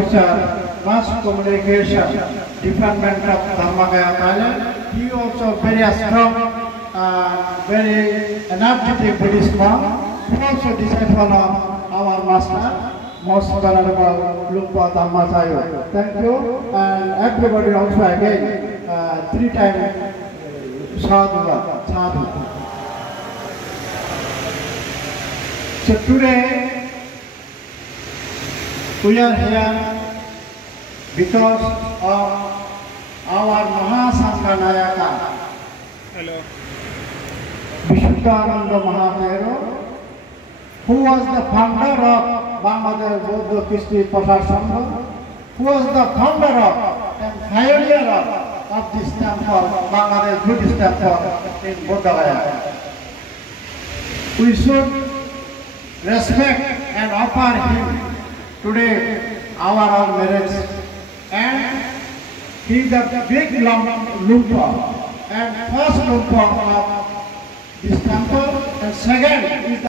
Officer, Mass Communication Department of Dharmakaya, Thailand. He also very strong, very energetic Buddhist monk. He also disciple of our master, Most Venerable Lumpa Dhammachayo. Thank you, and everybody also again 3 times sadhu. So today we are here because of our Mahasanghanayaka, Vishuddhananda Mahathero, who was the founder of Bangladesh Bodh Christian Prasad Sangha, who was the founder of and pioneer of this temple, Bangladesh Buddhist temple in Bodh Gaya. We should respect and offer him today our merits, and he is the big Lumpa and first Lumpa of this temple, and second is the